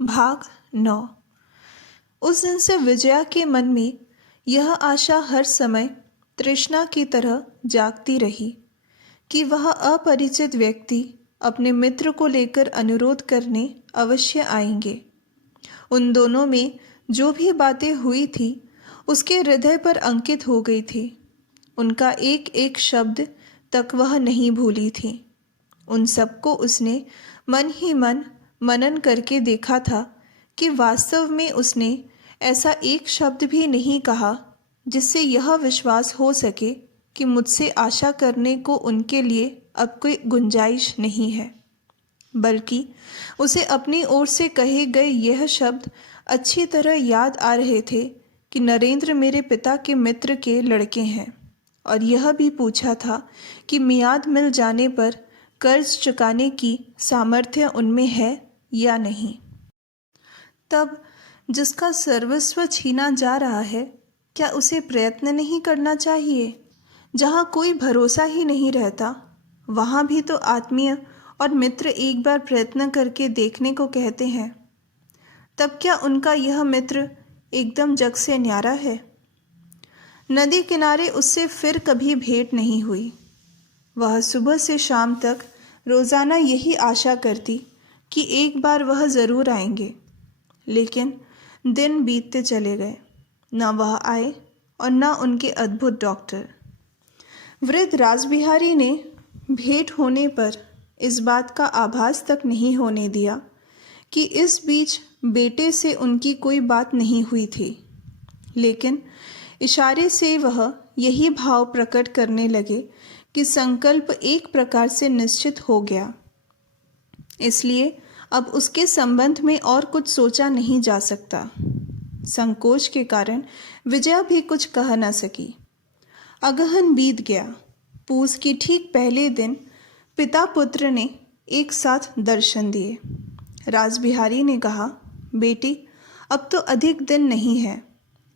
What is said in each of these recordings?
भाग 9। उस दिन से विजया के मन में यह आशा हर समय तृष्णा की तरह जागती रही कि वह अपरिचित व्यक्ति अपने मित्र को लेकर अनुरोध करने अवश्य आएंगे। उन दोनों में जो भी बातें हुई थी उसके हृदय पर अंकित हो गई थी। उनका एक एक शब्द तक वह नहीं भूली थी। उन सबको उसने मन ही मन मनन करके देखा था कि वास्तव में उसने ऐसा एक शब्द भी नहीं कहा जिससे यह विश्वास हो सके कि मुझसे आशा करने को उनके लिए अब कोई गुंजाइश नहीं है, बल्कि उसे अपनी ओर से कहे गए यह शब्द अच्छी तरह याद आ रहे थे कि नरेंद्र मेरे पिता के मित्र के लड़के हैं, और यह भी पूछा था कि मियाद मिल जाने पर कर्ज चुकाने की सामर्थ्य उनमें है या नहीं। तब जिसका सर्वस्व छीना जा रहा है, क्या उसे प्रयत्न नहीं करना चाहिए? जहाँ कोई भरोसा ही नहीं रहता, वहाँ भी तो आत्मीय और मित्र एक बार प्रयत्न करके देखने को कहते हैं। तब क्या उनका यह मित्र एकदम जग से न्यारा है? नदी किनारे उससे फिर कभी भेंट नहीं हुई। वह सुबह से शाम तक रोज़ाना यही आशा करती कि एक बार वह ज़रूर आएंगे, लेकिन दिन बीतते चले गए। न वह आए और न उनके अद्भुत डॉक्टर। वृद्ध रासबिहारी ने भेंट होने पर इस बात का आभास तक नहीं होने दिया कि इस बीच बेटे से उनकी कोई बात नहीं हुई थी, लेकिन इशारे से वह यही भाव प्रकट करने लगे कि संकल्प एक प्रकार से निश्चित हो गया। इसलिए अब उसके संबंध में और कुछ सोचा नहीं जा सकता। संकोच के कारण विजया भी कुछ कह न सकी। अगहन बीत गया। पूस की ठीक पहले दिन पिता पुत्र ने एक साथ दर्शन दिए। रासबिहारी ने कहा, बेटी, अब तो अधिक दिन नहीं है।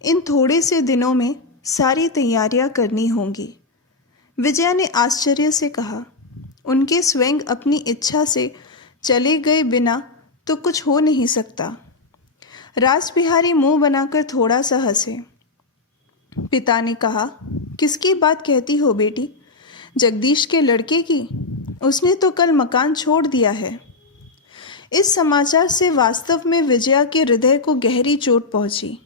इन थोड़े से दिनों में सारी तैयारियां करनी होंगी। विजया ने आश्चर्य से कहा, उनके स्वयं अपनी इच्छा से चले गए बिना तो कुछ हो नहीं सकता। रासबिहारी मुंह बनाकर थोड़ा सा हंसे। पिता ने कहा, किसकी बात कहती हो बेटी? जगदीश के लड़के की? उसने तो कल मकान छोड़ दिया है। इस समाचार से वास्तव में विजया के हृदय को गहरी चोट पहुंची।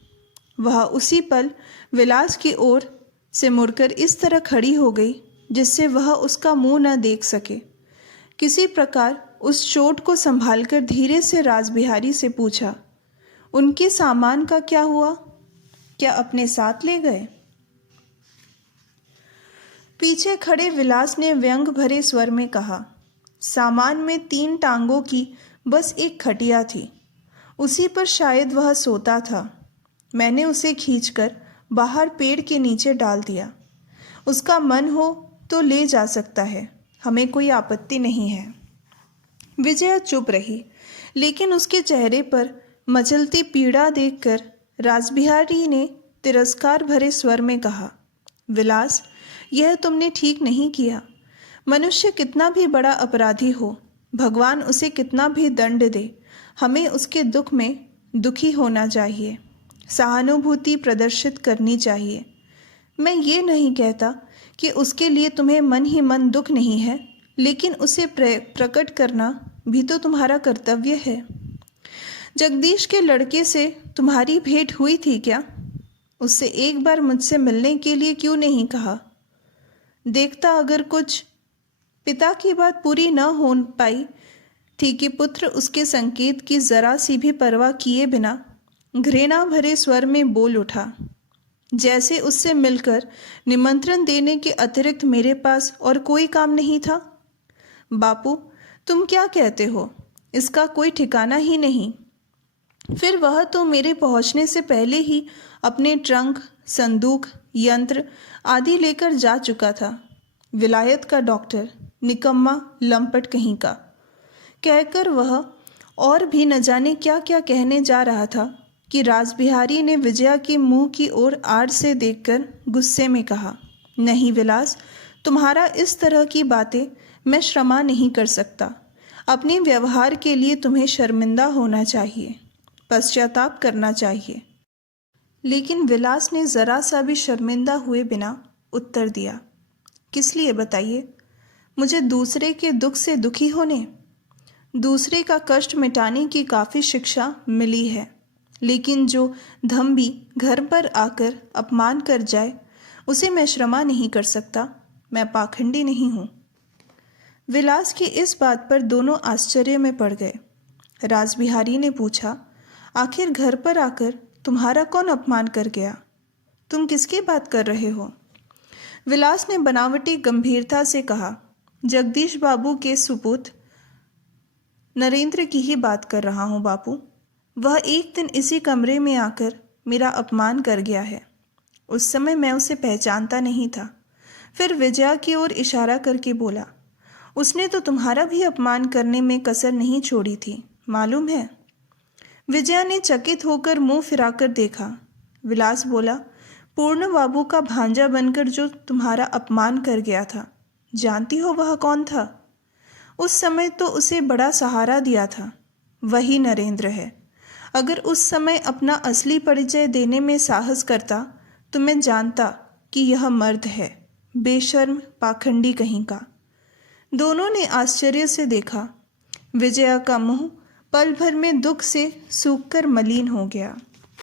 वह उसी पल विलास की ओर से मुड़कर इस तरह खड़ी हो गई जिससे वह उसका मुंह न देख सके। किसी प्रकार उस चोट को संभालकर धीरे से रासबिहारी से पूछा, उनके सामान का क्या हुआ? क्या अपने साथ ले गए? पीछे खड़े विलास ने व्यंग भरे स्वर में कहा, सामान में 3 टांगों की बस एक खटिया थी। उसी पर शायद वह सोता था। मैंने उसे खींचकर बाहर पेड़ के नीचे डाल दिया। उसका मन हो तो ले जा सकता है, हमें कोई आपत्ति नहीं है। विजया चुप रही, लेकिन उसके चेहरे पर मचलती पीड़ा देखकर रासबिहारी ने तिरस्कार भरे स्वर में कहा, विलास, यह तुमने ठीक नहीं किया। मनुष्य कितना भी बड़ा अपराधी हो, भगवान उसे कितना भी दंड दे, हमें उसके दुख में दुखी होना चाहिए, सहानुभूति प्रदर्शित करनी चाहिए। मैं ये नहीं कहता कि उसके लिए तुम्हें मन ही मन दुख नहीं है, लेकिन उसे प्रकट करना भी तो तुम्हारा कर्तव्य है। जगदीश के लड़के से तुम्हारी भेंट हुई थी क्या? उससे एक बार मुझसे मिलने के लिए क्यों नहीं कहा? देखता अगर कुछ। पिता की बात पूरी न हो पाई थी कि पुत्र उसके संकेत की जरा सी भी परवाह किए बिना घृणा भरे स्वर में बोल उठा, जैसे उससे मिलकर निमंत्रण देने के अतिरिक्त मेरे पास और कोई काम नहीं था। बापू, तुम क्या कहते हो? इसका कोई ठिकाना ही नहीं। फिर वह तो मेरे पहुंचने से पहले ही अपने ट्रंक, संदूक, यंत्र आदि लेकर जा चुका था। विलायत का डॉक्टर, निकम्मा लंपट कहीं का, कहकर वह और भी न जाने क्या क्या कहने जा रहा था कि रासबिहारी ने विजया के मुंह की ओर आड़ से देखकर गुस्से में कहा, नहीं विलास, तुम्हारा इस तरह की बातें मैं क्षमा नहीं कर सकता। अपने व्यवहार के लिए तुम्हें शर्मिंदा होना चाहिए। पश्चाताप करना चाहिए। लेकिन विलास ने जरा सा भी शर्मिंदा हुए बिना उत्तर दिया, किस लिए बताइए? मुझे दूसरे के दुख से दुखी होने, दूसरे का कष्ट मिटाने की काफ़ी शिक्षा मिली है, लेकिन जो धम्बी घर पर आकर अपमान कर जाए उसे मैं क्षमा नहीं कर सकता। मैं पाखंडी नहीं हूँ। विलास की इस बात पर दोनों आश्चर्य में पड़ गए। रासबिहारी ने पूछा, आखिर घर पर आकर तुम्हारा कौन अपमान कर गया? तुम किसकी बात कर रहे हो? विलास ने बनावटी गंभीरता से कहा, जगदीश बाबू के सुपुत्र नरेंद्र की ही बात कर रहा हूँ बापू। वह एक दिन इसी कमरे में आकर मेरा अपमान कर गया है। उस समय मैं उसे पहचानता नहीं था। फिर विजया की ओर इशारा करके बोला, उसने तो तुम्हारा भी अपमान करने में कसर नहीं छोड़ी थी, मालूम है? विजया ने चकित होकर मुंह फिराकर देखा। विलास बोला, पूर्ण बाबू का भांजा बनकर जो तुम्हारा अपमान कर गया था, जानती हो वह कौन था? उस समय तो उसे बड़ा सहारा दिया था, वही नरेंद्र है। अगर उस समय अपना असली परिचय देने में साहस करता तो मैं जानता कि यह मर्द है, बेशर्म पाखंडी कहीं का। दोनों ने आश्चर्य से देखा। विजया का मुंह पल भर में दुख से सूखकर मलिन हो गया।